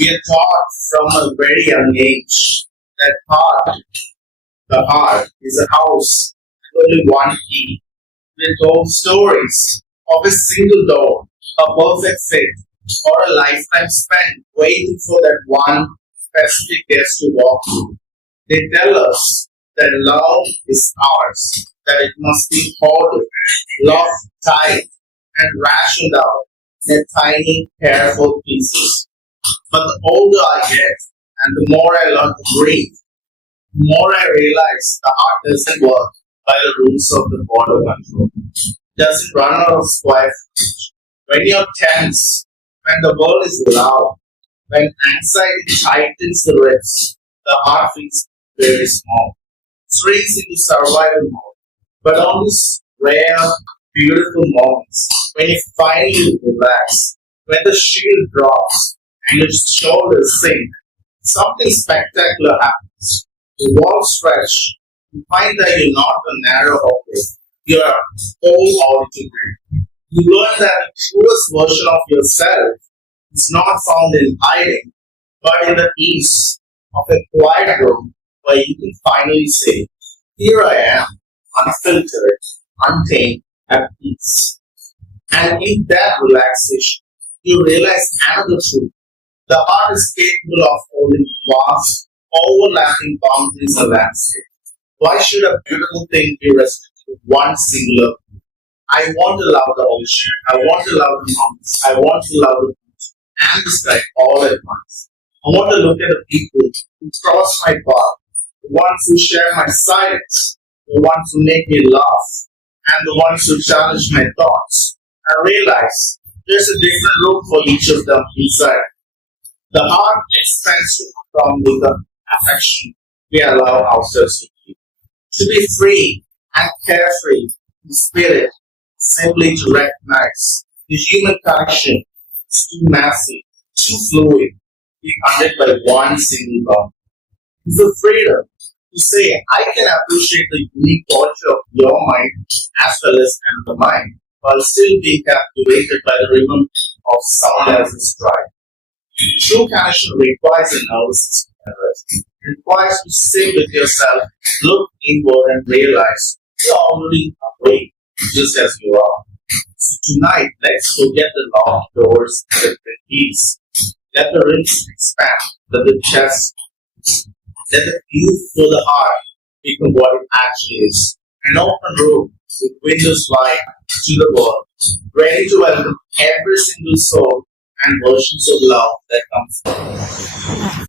We are taught from a very young age that the heart, is a house with only one key. We're told stories of a single door, a perfect fit, or a lifetime spent waiting for that one specific guest to walk through. They tell us that love is ours, that it must be hoarded, loved tight, and rationed out in tiny, careful pieces. But the older I get, and the more I learn to breathe, the more I realize the heart doesn't work by the rules of the border control. It doesn't run out of square footage. When you're tense, when the world is loud, when anxiety tightens the ribs, the heart feels very small. Shrinks into survival mode. But on these rare, beautiful moments, when you finally relax, when the shield drops and your shoulders sink, something spectacular happens. The walls stretch. You find that you're not a narrow hallway. You're a whole auditorium. You learn that the truest version of yourself is not found in hiding, but in the ease of a quiet room where you can finally say, here I am, unfiltered, untamed, at peace. And in that relaxation, you realize another truth. The heart is capable of holding vast, overlapping boundaries and landscape. Why should a beautiful thing be restricted to one singular? I want to love the ocean. I want to love the mountains. I want to love the beach and the sky all at once. I want to look at the people who cross my path, the ones who share my silence, the ones who make me laugh, and the ones who challenge my thoughts. I realize there's a different room for each of them inside. The heart expands to come with the affection we allow ourselves to keep. To be free and carefree in spirit, simply to recognize the human connection is too massive, too fluid, to be hunted by one single bond. It's the freedom to say, I can appreciate the unique culture of your mind as well as another mind, while still being captivated by the rhythm of someone else's stride. True connection requires a nervous system arrest. It requires to sit with yourself, look inward, and realize you're already awake, just as you are. So tonight, let's forget the locked doors with the keys. Let the ribs expand, let the chest, let the view for the heart become what it actually is. An open room with windows wide to the world, ready to welcome every single soul and versions of love that comes.